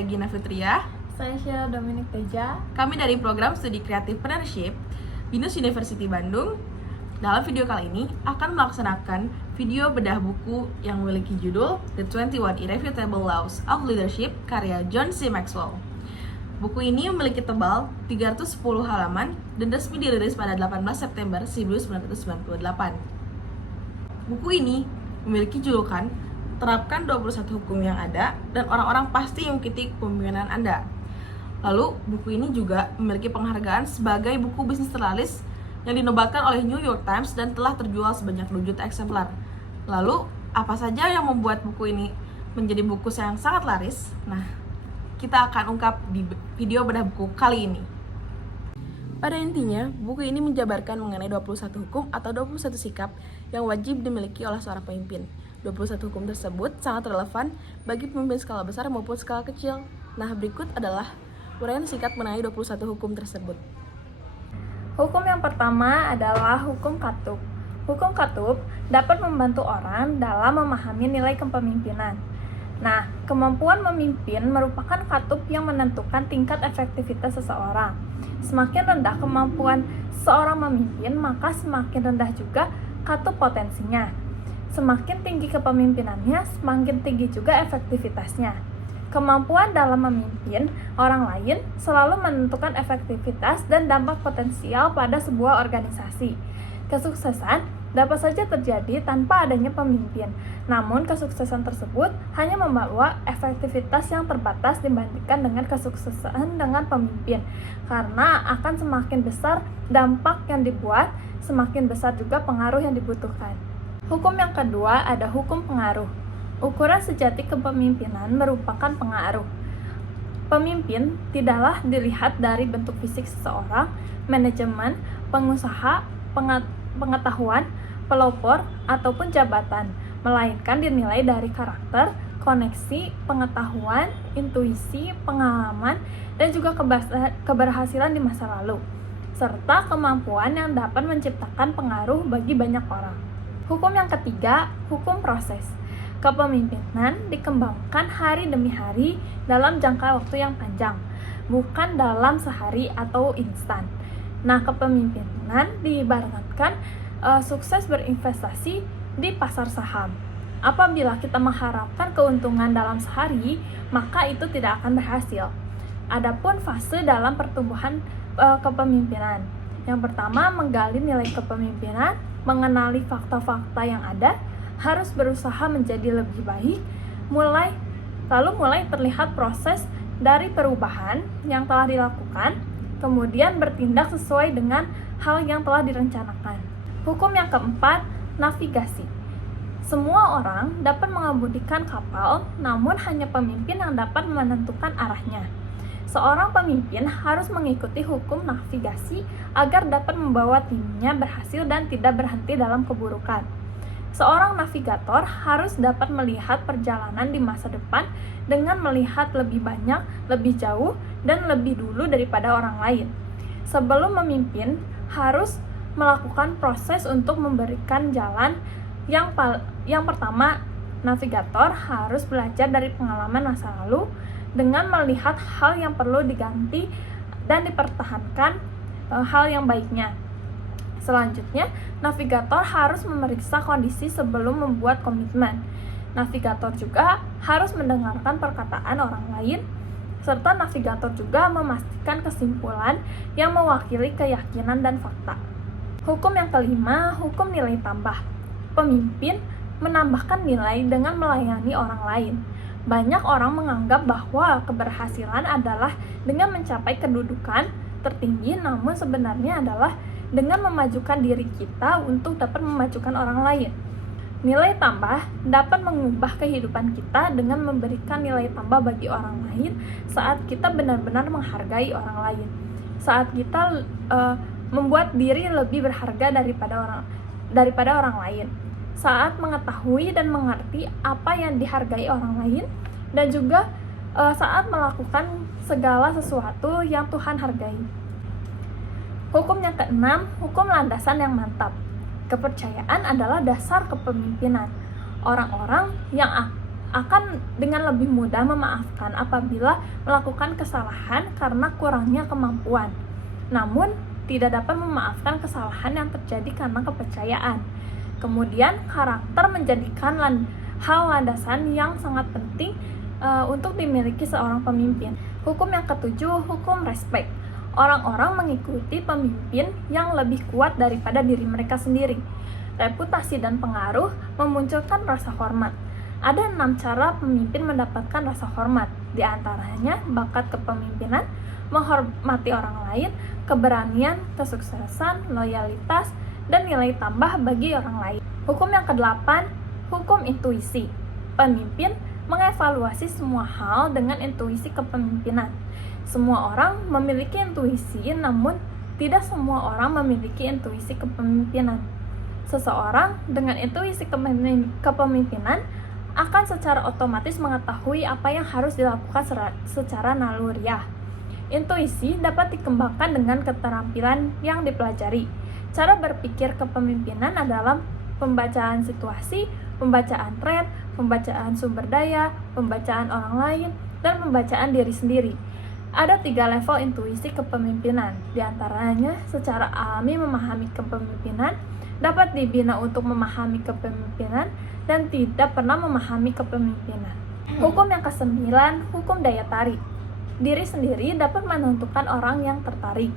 saya Gina Fitria. Saya Sheila Dominic Teja. Kami dari program studi Creative Partnership Binus University Bandung. Dalam video kali ini akan melaksanakan video bedah buku yang memiliki judul The 21 Irrefutable Laws of Leadership karya John C. Maxwell. Buku ini memiliki tebal 310 halaman dan resmi dirilis pada 18 September 1998. Buku ini memiliki julukan Terapkan 21 hukum yang ada dan orang-orang pasti mengkritik kepemimpinan Anda. Lalu, buku ini juga memiliki penghargaan sebagai buku bisnis terlaris yang dinobatkan oleh New York Times dan telah terjual sebanyak 2 juta eksemplar. Lalu, apa saja yang membuat buku ini menjadi buku yang sangat laris? Nah, kita akan ungkap di video bedah buku kali ini. Pada intinya, buku ini menjabarkan mengenai 21 hukum atau 21 sikap yang wajib dimiliki oleh seorang pemimpin. 21 hukum tersebut sangat relevan bagi pemimpin skala besar maupun skala kecil. Nah, berikut adalah uraian singkat mengenai 21 hukum tersebut. Hukum yang pertama adalah hukum katup. Hukum katup dapat membantu orang dalam memahami nilai kepemimpinan. Nah, kemampuan memimpin merupakan katup yang menentukan tingkat efektivitas seseorang. Semakin rendah kemampuan seorang memimpin, maka semakin rendah juga katup potensinya. Semakin tinggi kepemimpinannya, semakin tinggi juga efektivitasnya. Kemampuan dalam memimpin orang lain selalu menentukan efektivitas dan dampak potensial pada sebuah organisasi. Kesuksesan dapat saja terjadi tanpa adanya pemimpin, namun kesuksesan tersebut hanya membawa efektivitas yang terbatas dibandingkan dengan kesuksesan dengan pemimpin, karena akan semakin besar dampak yang dibuat, semakin besar juga pengaruh yang dibutuhkan. Hukum yang kedua ada hukum pengaruh. Ukuran sejati kepemimpinan merupakan pengaruh. Pemimpin tidaklah dilihat dari bentuk fisik seseorang, manajemen, pengusaha, pengetahuan, pelopor, ataupun jabatan, melainkan dinilai dari karakter, koneksi, pengetahuan, intuisi, pengalaman, dan juga keberhasilan di masa lalu, serta kemampuan yang dapat menciptakan pengaruh bagi banyak orang. Hukum yang ketiga, hukum proses. Kepemimpinan dikembangkan hari demi hari dalam jangka waktu yang panjang, bukan dalam sehari atau instan. Nah, kepemimpinan diibaratkan sukses berinvestasi di pasar saham. Apabila kita mengharapkan keuntungan dalam sehari, maka itu tidak akan berhasil. Adapun fase dalam pertumbuhan kepemimpinan. Yang pertama, menggali nilai kepemimpinan, mengenali fakta-fakta yang ada, harus berusaha menjadi lebih baik, mulai terlihat proses dari perubahan yang telah dilakukan, kemudian bertindak sesuai dengan hal yang telah direncanakan. Hukum yang keempat, navigasi. Semua orang dapat mengemudikan kapal, namun hanya pemimpin yang dapat menentukan arahnya. Seorang pemimpin harus mengikuti hukum navigasi agar dapat membawa timnya berhasil dan tidak berhenti dalam keburukan. Seorang navigator harus dapat melihat perjalanan di masa depan dengan melihat lebih banyak, lebih jauh, dan lebih dulu daripada orang lain. Sebelum memimpin, harus melakukan proses untuk memberikan jalan. Yang pertama, navigator harus belajar dari pengalaman masa lalu dengan melihat hal yang perlu diganti dan dipertahankan hal yang baiknya. Selanjutnya, navigator harus memeriksa kondisi sebelum membuat komitmen. Navigator juga harus mendengarkan perkataan orang lain, serta navigator juga memastikan kesimpulan yang mewakili keyakinan dan fakta. Hukum yang kelima, hukum nilai tambah. Pemimpin menambahkan nilai dengan melayani orang lain. Banyak orang menganggap bahwa keberhasilan adalah dengan mencapai kedudukan tertinggi, namun sebenarnya adalah dengan memajukan diri kita untuk dapat memajukan orang lain. Nilai tambah dapat mengubah kehidupan kita dengan memberikan nilai tambah bagi orang lain saat kita benar-benar menghargai orang lain. Saat kita membuat diri lebih berharga daripada orang lain. Saat mengetahui dan mengerti apa yang dihargai orang lain, dan juga saat melakukan segala sesuatu yang Tuhan hargai. Hukum yang keenam, hukum landasan yang mantap. Kepercayaan adalah dasar kepemimpinan. Orang-orang yang akan dengan lebih mudah memaafkan apabila melakukan kesalahan karena kurangnya kemampuan. Namun, tidak dapat memaafkan kesalahan yang terjadi karena kepercayaan. Kemudian, karakter menjadikan hal landasan yang sangat penting untuk dimiliki seorang pemimpin. Hukum yang ketujuh, hukum respect. Orang-orang mengikuti pemimpin yang lebih kuat daripada diri mereka sendiri. Reputasi dan pengaruh memunculkan rasa hormat. Ada 6 cara pemimpin mendapatkan rasa hormat, di antaranya bakat kepemimpinan, menghormati orang lain, keberanian, kesuksesan, loyalitas, dan nilai tambah bagi orang lain. Hukum yang ke-8, hukum intuisi. Pemimpin mengevaluasi semua hal dengan intuisi kepemimpinan. Semua orang memiliki intuisi, namun tidak semua orang memiliki intuisi kepemimpinan. Seseorang dengan intuisi kepemimpinan akan secara otomatis mengetahui apa yang harus dilakukan secara naluriah. Intuisi dapat dikembangkan dengan keterampilan yang dipelajari. Cara berpikir kepemimpinan adalah pembacaan situasi, pembacaan tren, pembacaan sumber daya, pembacaan orang lain, dan pembacaan diri sendiri. Ada 3 level intuisi kepemimpinan, diantaranya secara alami memahami kepemimpinan, dapat dibina untuk memahami kepemimpinan, dan tidak pernah memahami kepemimpinan. Hukum yang ke-9, hukum daya tarik. Diri sendiri dapat menentukan orang yang tertarik.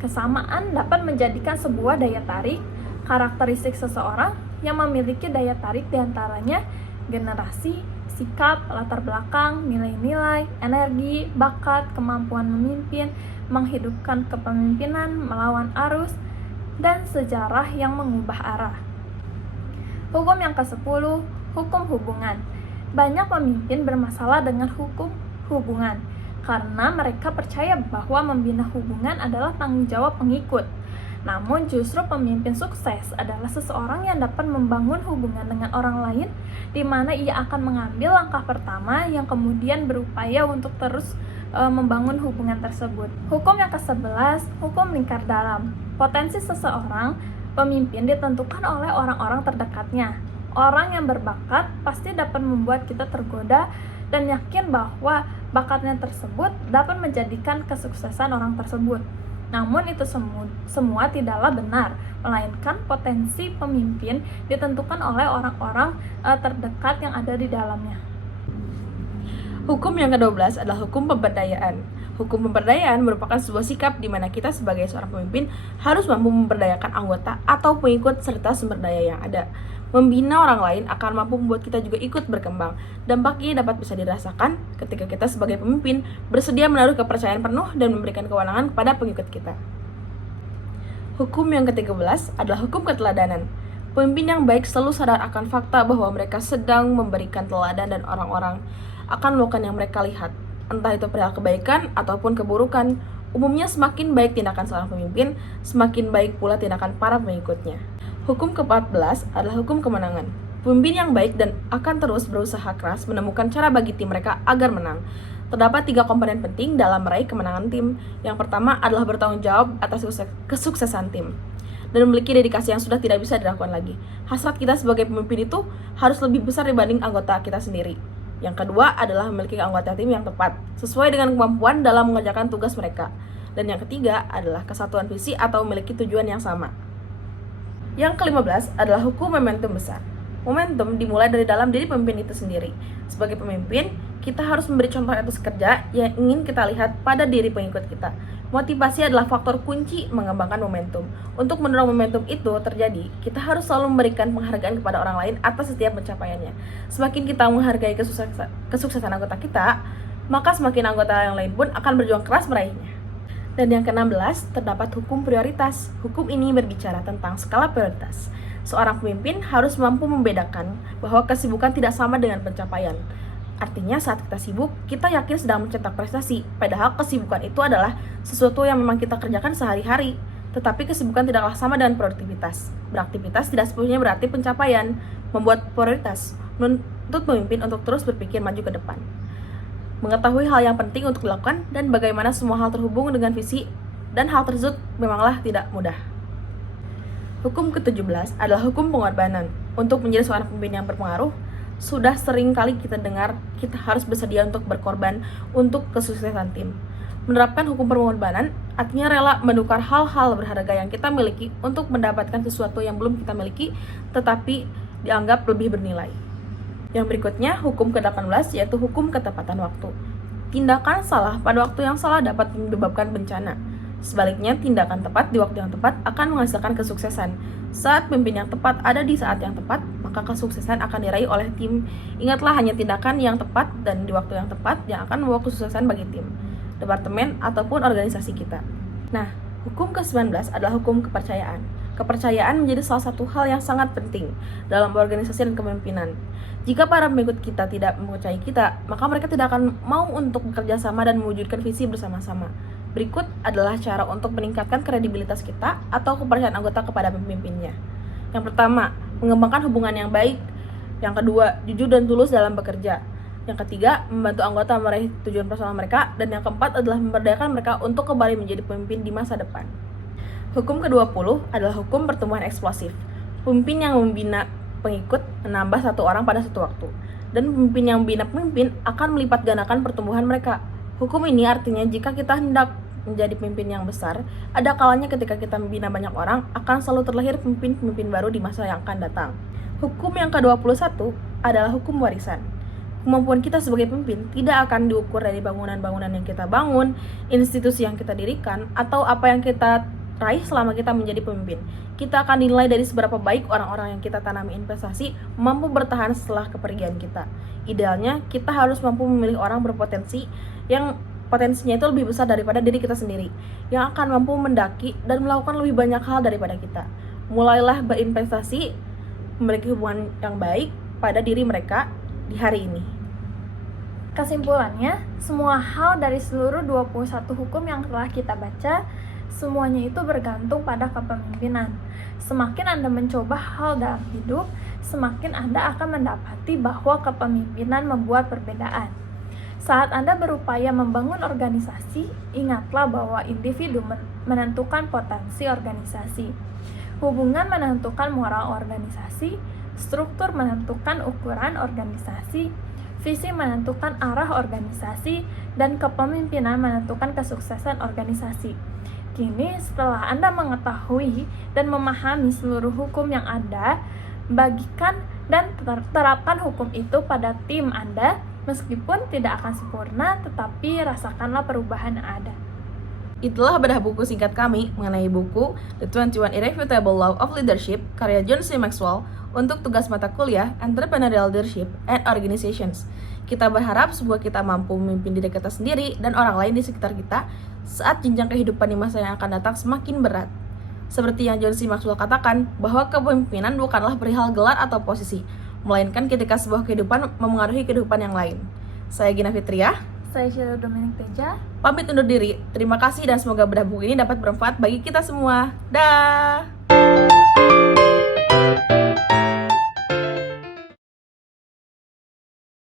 Kesamaan dapat menjadikan sebuah daya tarik. Karakteristik seseorang yang memiliki daya tarik diantaranya generasi, sikap, latar belakang, nilai-nilai, energi, bakat, kemampuan memimpin, menghidupkan kepemimpinan, melawan arus, dan sejarah yang mengubah arah. Hukum yang ke-10, hukum hubungan. Banyak pemimpin bermasalah dengan hukum hubungan karena mereka percaya bahwa membina hubungan adalah tanggung jawab pengikut. Namun justru pemimpin sukses adalah seseorang yang dapat membangun hubungan dengan orang lain, di mana ia akan mengambil langkah pertama yang kemudian berupaya untuk terus membangun hubungan tersebut. Hukum yang ke-11, hukum lingkar dalam. Potensi seseorang pemimpin ditentukan oleh orang-orang terdekatnya. Orang yang berbakat pasti dapat membuat kita tergoda dan yakin bahwa bakatnya tersebut dapat menjadikan kesuksesan orang tersebut. Namun itu semua tidaklah benar, melainkan potensi pemimpin ditentukan oleh orang-orang terdekat yang ada di dalamnya. Hukum yang ke-12 adalah hukum pemberdayaan. Hukum pemberdayaan merupakan sebuah sikap di mana kita sebagai seorang pemimpin harus mampu memberdayakan anggota atau pengikut serta sumber daya yang ada. Membina orang lain akan mampu membuat kita juga ikut berkembang. Dampaknya dapat bisa dirasakan ketika kita sebagai pemimpin bersedia menaruh kepercayaan penuh dan memberikan kewenangan kepada pengikut kita. Hukum yang ke-13 adalah hukum keteladanan. Pemimpin yang baik selalu sadar akan fakta bahwa mereka sedang memberikan teladan dan orang-orang akan melakukan yang mereka lihat, entah itu perihal kebaikan ataupun keburukan. Umumnya semakin baik tindakan seorang pemimpin, semakin baik pula tindakan para pengikutnya. Hukum ke-14 adalah hukum kemenangan. Pemimpin yang baik dan akan terus berusaha keras menemukan cara bagi tim mereka agar menang. Terdapat 3 komponen penting dalam meraih kemenangan tim. Yang pertama adalah bertanggung jawab atas kesuksesan tim dan memiliki dedikasi yang sudah tidak bisa dilakukan lagi. Hasrat kita sebagai pemimpin itu harus lebih besar dibanding anggota kita sendiri. Yang kedua adalah memiliki anggota tim yang tepat, sesuai dengan kemampuan dalam mengerjakan tugas mereka. Dan yang ketiga adalah kesatuan visi atau memiliki tujuan yang sama. Yang ke-15 adalah hukum momentum besar. Momentum dimulai dari dalam diri pemimpin itu sendiri. Sebagai pemimpin, kita harus memberi contoh etos kerja yang ingin kita lihat pada diri pengikut kita. Motivasi adalah faktor kunci mengembangkan momentum. Untuk mendorong momentum itu terjadi, kita harus selalu memberikan penghargaan kepada orang lain atas setiap pencapaiannya. Semakin kita menghargai kesuksesan anggota kita, maka semakin anggota yang lain pun akan berjuang keras meraihnya. Dan yang ke-16, terdapat hukum prioritas. Hukum ini berbicara tentang skala prioritas. Seorang pemimpin harus mampu membedakan bahwa kesibukan tidak sama dengan pencapaian. Artinya saat kita sibuk, kita yakin sedang mencetak prestasi, padahal kesibukan itu adalah sesuatu yang memang kita kerjakan sehari-hari. Tetapi kesibukan tidaklah sama dengan produktivitas. Beraktivitas tidak sepenuhnya berarti pencapaian. Membuat prioritas menuntut pemimpin untuk terus berpikir maju ke depan, mengetahui hal yang penting untuk dilakukan dan bagaimana semua hal terhubung dengan visi, dan hal tersebut memanglah tidak mudah. Hukum ke-17 adalah hukum pengorbanan. Untuk menjadi seorang pemimpin yang berpengaruh, Sudah sering kali kita dengar kita harus bersedia untuk berkorban untuk kesuksesan tim. Menerapkan hukum pengorbanan artinya rela menukar hal-hal berharga yang kita miliki untuk mendapatkan sesuatu yang belum kita miliki tetapi dianggap lebih bernilai. Yang berikutnya, hukum ke-18 yaitu hukum ketepatan waktu. Tindakan salah pada waktu yang salah dapat menyebabkan bencana. Sebaliknya, tindakan tepat di waktu yang tepat akan menghasilkan kesuksesan. Saat pemimpin yang tepat ada di saat yang tepat, maka kesuksesan akan diraih oleh tim. Ingatlah, hanya tindakan yang tepat dan di waktu yang tepat yang akan membawa kesuksesan bagi tim, departemen, ataupun organisasi kita. Nah, hukum ke-19 adalah hukum kepercayaan. Kepercayaan menjadi salah satu hal yang sangat penting dalam organisasi dan kepemimpinan. Jika para pengikut kita tidak mempercayai kita, maka mereka tidak akan mau untuk bekerja sama dan mewujudkan visi bersama-sama. Berikut adalah cara untuk meningkatkan kredibilitas kita atau kepercayaan anggota kepada pemimpinnya. Yang pertama, mengembangkan hubungan yang baik. Yang kedua, jujur dan tulus dalam bekerja. Yang ketiga, membantu anggota meraih tujuan personal mereka. Dan yang keempat adalah memberdayakan mereka untuk kembali menjadi pemimpin di masa depan. Hukum ke-20 adalah hukum pertumbuhan eksplosif. Pemimpin yang membina pengikut menambah satu orang pada satu waktu. Dan pemimpin yang membina pemimpin akan melipat gandakan pertumbuhan mereka. Hukum ini artinya jika kita hendak menjadi pemimpin yang besar, ada kalanya ketika kita membina banyak orang, akan selalu terlahir pemimpin-pemimpin baru di masa yang akan datang. Hukum yang ke-21 adalah hukum warisan. Kemampuan kita sebagai pemimpin tidak akan diukur dari bangunan-bangunan yang kita bangun, institusi yang kita dirikan, atau apa yang kita raih selama kita menjadi pemimpin. Kita akan dinilai dari seberapa baik orang-orang yang kita tanami investasi mampu bertahan setelah kepergian kita. Idealnya, kita harus mampu memilih orang berpotensi yang potensinya itu lebih besar daripada diri kita sendiri, yang akan mampu mendaki dan melakukan lebih banyak hal daripada kita. Mulailah berinvestasi, memiliki hubungan yang baik pada diri mereka di hari ini. Kesimpulannya, semua hal dari seluruh 21 hukum yang telah kita baca, semuanya itu bergantung pada kepemimpinan. Semakin Anda mencoba hal dalam hidup, semakin Anda akan mendapati bahwa kepemimpinan membuat perbedaan. Saat Anda berupaya membangun organisasi, ingatlah bahwa individu menentukan potensi organisasi. Hubungan menentukan moral organisasi, struktur menentukan ukuran organisasi, visi menentukan arah organisasi, dan kepemimpinan menentukan kesuksesan organisasi. Kini, setelah Anda mengetahui dan memahami seluruh hukum yang ada, bagikan dan terapkan hukum itu pada tim Anda. Meskipun tidak akan sempurna, tetapi rasakanlah perubahan yang ada. Itulah bedah buku singkat kami mengenai buku The 21 Irrefutable Law of Leadership karya John C. Maxwell untuk tugas mata kuliah Entrepreneurial Leadership and Organizations. Kita berharap semoga kita mampu memimpin diri kita sendiri dan orang lain di sekitar kita saat jenjang kehidupan di masa yang akan datang semakin berat. Seperti yang John C. Maxwell katakan, bahwa kepemimpinan bukanlah perihal gelar atau posisi, melainkan ketika sebuah kehidupan memengaruhi kehidupan yang lain. Saya Gina Fitria. Saya Sheila Dominic Teja. Pamit undur diri. Terima kasih dan semoga bedah buku ini dapat bermanfaat bagi kita semua. Dah.